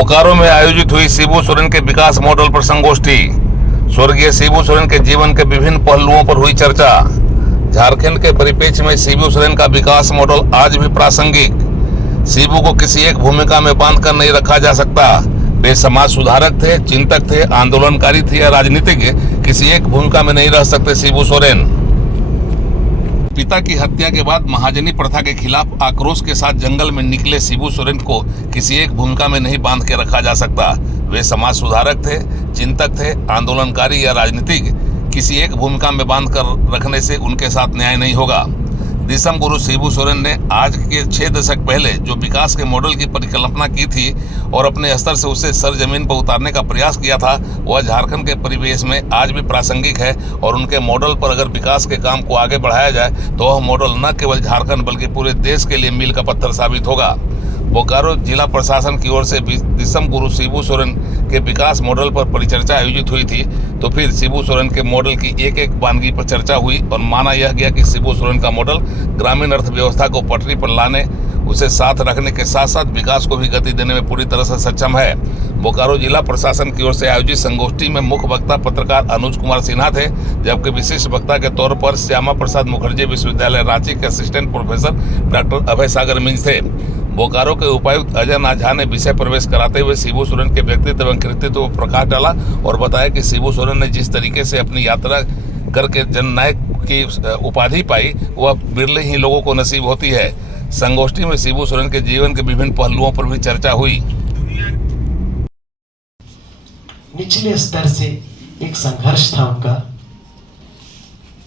बोकारो में आयोजित हुई शिबू सोरेन के विकास मॉडल पर संगोष्ठी। स्वर्गीय शिबू सोरेन के जीवन के विभिन्न पहलुओं पर हुई चर्चा। झारखंड के परिप्रेक्ष्य में शिबू सोरेन का विकास मॉडल आज भी प्रासंगिक। शिबू को किसी एक भूमिका में बांधकर नहीं रखा जा सकता। वे समाज सुधारक थे, चिंतक थे, आंदोलनकारी थे या राजनीतिज्ञ, किसी एक भूमिका में नहीं रह सकते शिबू सोरेन। पिता की हत्या के बाद महाजनी प्रथा के खिलाफ आक्रोश के साथ जंगल में निकले शिबू सोरेन को किसी एक भूमिका में नहीं बांध के रखा जा सकता। वे समाज सुधारक थे, चिंतक थे, आंदोलनकारी या राजनीतिज्ञ, किसी एक भूमिका में बांध कर रखने से उनके साथ न्याय नहीं होगा। दिसम गुरु शिबू सोरेन ने आज के 6 दशक पहले जो विकास के मॉडल की परिकल्पना की थी और अपने स्तर से उसे सरजमीन पर उतारने का प्रयास किया था, वह झारखंड के परिवेश में आज भी प्रासंगिक है। और उनके मॉडल पर अगर विकास के काम को आगे बढ़ाया जाए तो वह मॉडल न केवल झारखंड बल्कि पूरे देश के लिए मील का पत्थर साबित होगा। बोकारो जिला प्रशासन की ओर से दिसम गुरु शिबू सोरेन के विकास मॉडल पर परिचर्चा आयोजित हुई थी, तो फिर शिबू सोरेन के मॉडल की एक एक वानगी पर चर्चा हुई और माना यह गया कि शिबू सोरेन का मॉडल ग्रामीण अर्थव्यवस्था को पटरी पर लाने, उसे साथ रखने के साथ साथ विकास को भी गति देने में पूरी तरह से सक्षम है। बोकारो जिला प्रशासन की ओर से आयोजित संगोष्ठी में मुख्य वक्ता पत्रकार अनुज कुमार सिन्हा थे, जबकि विशिष्ट वक्ता के तौर पर श्यामा प्रसाद मुखर्जी विश्वविद्यालय रांची के असिस्टेंट प्रोफेसर डॉक्टर अभय सागर मिंज थे। बोकारो के उपायुक्त अजय नाथ झा ने विषय प्रवेश कराते हुए शिबू सोरेन के व्यक्तित्व एवं कृतित्व पर प्रकाश डाला और बताया कि शिबू सोरेन ने जिस तरीके से अपनी यात्रा करके जननायक की उपाधि पाई, वह बिरले ही लोगों को नसीब होती है। संगोष्ठी में शिबू सोरेन के जीवन के विभिन्न पहलुओं पर भी चर्चा हुई। निचले स्तर से एक संघर्ष था उनका,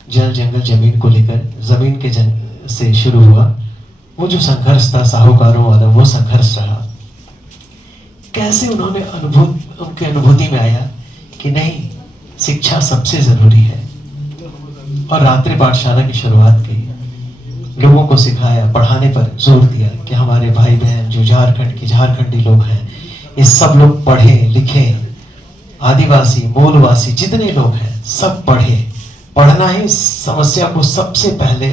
जल जंगल जमीन को लेकर, जमीन के से शुरू हुआ वो जो संघर्ष था साहूकारों वाला, वो संघर्ष रहा। कैसे उन्होंने उनके अनुभूति में आया कि नहीं, शिक्षा सबसे जरूरी है, और रात्रि पाठशाला की शुरुआत की, लोगों को सिखाया, पढ़ाने पर जोर दिया कि हमारे भाई बहन जो झारखंडी लोग हैं, ये सब लोग पढ़े लिखे, आदिवासी मूलवासी जितने लोग हैं सब पढ़े। पढ़ना ही समस्या को सबसे पहले,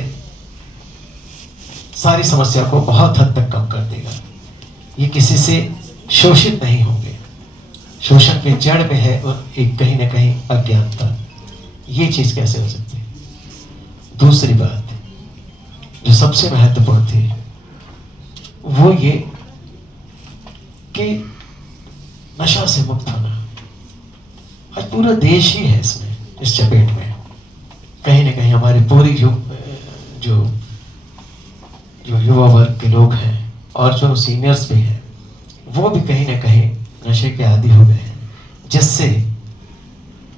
सारी समस्या को बहुत हद तक कम कर देगा। ये किसी से शोषित नहीं होंगे। शोषण के जड़ में है एक कहीं ना कहीं अज्ञानता। ये चीज कैसे हो सकती है? दूसरी बात जो सबसे महत्वपूर्ण थी वो ये कि नशा से मुक्त होना। आज पूरा देश ही है इसमें, इस चपेट में। कहीं ना कहीं हमारे पूरी जो युवा वर्ग के लोग हैं और जो सीनियर्स भी हैं, वो भी कहीं ना कहीं नशे के आदी हो गए हैं, जिससे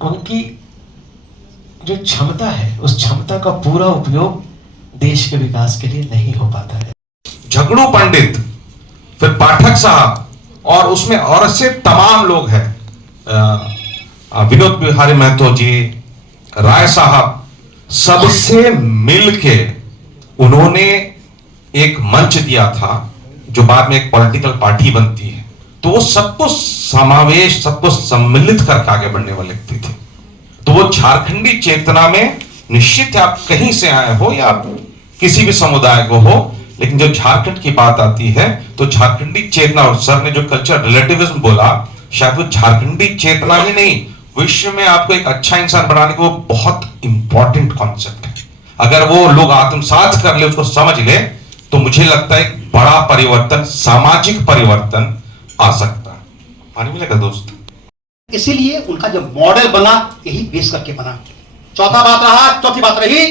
उनकी जो क्षमता है उस क्षमता का पूरा उपयोग देश के विकास के लिए नहीं हो पाता है। झगड़ू पंडित, फिर पाठक साहब, और उसमें और से तमाम लोग हैं, विनोद बिहारी महतो जी, राय साहब, सबसे मिलके उन्होंने एक मंच दिया था जो बाद में एक पॉलिटिकल पार्टी बनती है। तो वो सबको समावेश, सबको सम्मिलित करके आगे बढ़ने वाले व्यक्ति थे। तो वो झारखंडी चेतना में निश्चित है, आप कहीं से आए हो या किसी भी समुदाय को हो, लेकिन जब झारखंड की बात आती है तो झारखंडी चेतना, और सर ने जो कल्चर रिलेटिविज्म बोला, शायद वो झारखंडी चेतना ही नहीं, विश्व में आपको एक अच्छा इंसान बनाने को बहुत इंपॉर्टेंट कॉन्सेप्ट है। अगर वो लोग आत्मसात कर ले, उसको समझ ले, तो मुझे लगता है एक बड़ा परिवर्तन, सामाजिक परिवर्तन आ सकता है। पानी मिलेगा दोस्त? इसीलिए उनका जो मॉडल बना, यही बेस करके बना। चौथी बात रही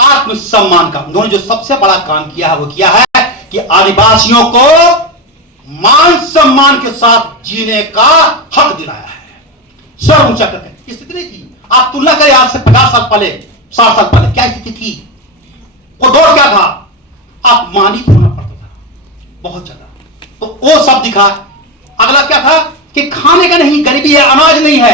आत्मसम्मान का। उन्होंने जो सबसे बड़ा काम किया है वो किया है कि आदिवासियों को मान सम्मान के साथ जीने का हक दिलाया है। सर ऊंचा करके स्थिति नहीं थी। आप तुलना करें आज से 50 साल पहले, 60 साल पहले क्या स्थिति थी? वो दौर क्या था? अपमानित होना पड़ता था बहुत ज्यादा। तो वो सब दिखा। अगला क्या था कि खाने का नहीं, गरीबी है, अनाज नहीं है।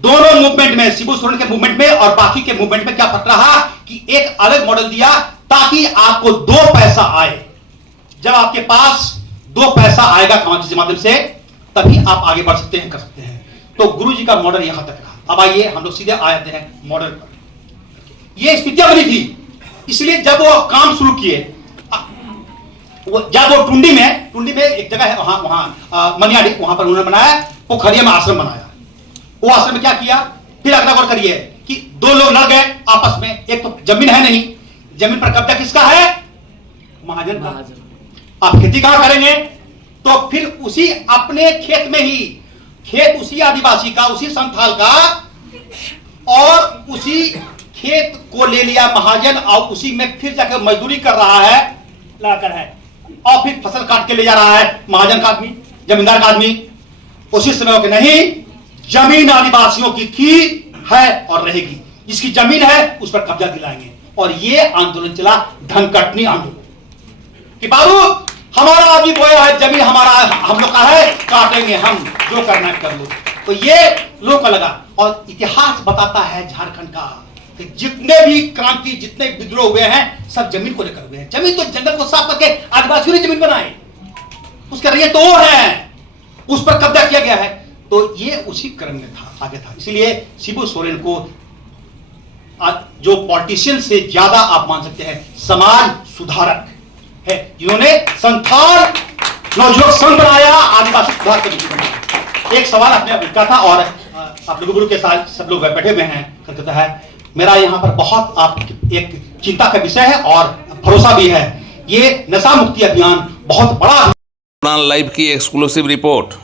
दोनों मूवमेंट में, शिबू सोरेन के मूवमेंट में और बाकी के मूवमेंट में क्या फर्क रहा कि एक अलग मॉडल दिया ताकि आपको 2 पैसा आए। जब आपके पास 2 पैसा आएगा कमाने के माध्यम से, तभी आप आगे बढ़ सकते हैं, कर सकते हैं। तो गुरु जी का मॉडल यहां तक रहा। अब आइए हम लोग सीधे आ जाते हैं मॉडल पर। यह स्थितियां बनी थी, इसलिए जब वो काम शुरू किए, जब वो टुंडी में एक जगह है वहां मनियाड़ी, वहां पर उन्होंने बनाया पोखरिया में आश्रम बनाया। वो आश्रम में क्या किया, फिर अगला गौर करिए कि दो लोग लड़ गए आपस में, एक तो जमीन है नहीं, जमीन पर कब्जा किसका है, महाजन का। आप खेती कहां करेंगे, तो फिर उसी अपने खेत में ही, खेत उसी आदिवासी का, उसी संथाल का, और उसी खेत को ले लिया महाजन और उसी में फिर जाकर मजदूरी कर रहा है, लाकर है, और फिर फसल काट के ले जा रहा है महाजन का आदमी, जमींदार का आदमी। उसी समय के नहीं, जमीन आदिवासियों की थी, है और रहेगी। जिसकी जमीन है उस पर कब्जा दिलाएंगे। और ये आंदोलन चला, धनकटनी आंदोलन, कि बाबू हमारा आदमी बोया है, जमीन हमारा, हम लोग का है, काटेंगे हम, जो करना है कर लो। तो ये लोगों को लगा। और इतिहास बताता है झारखंड का कि जितने भी क्रांति, जितने विद्रोह हुए हैं, सब जमीन को लेकर हुए हैं। जमीन तो जंगल को साफ करके आदिवासियों ने जमीन बनाई, उसके रैयत तो वो है, उस पर कब्जा किया गया है। तो ये उसी क्रम में था, आगे था। इसलिए शिबू सोरेन को जो पॉलिटिशियन से ज्यादा आप मान सकते हैं समाज सुधारक है, जिन्होंने संथाल नवयुवक संघ बनाया, आदिवासी सुधार कमेटी बनाया। एक सवाल आपने लिखा था और आप लोगों गुरु के साथ सब लोग बैठे हुए हैं, कहता है मेरा यहाँ पर बहुत आप एक चिंता का विषय है और भरोसा भी है, ये नशा मुक्ति अभियान बहुत बड़ा। लाइव की एक्सक्लूसिव रिपोर्ट।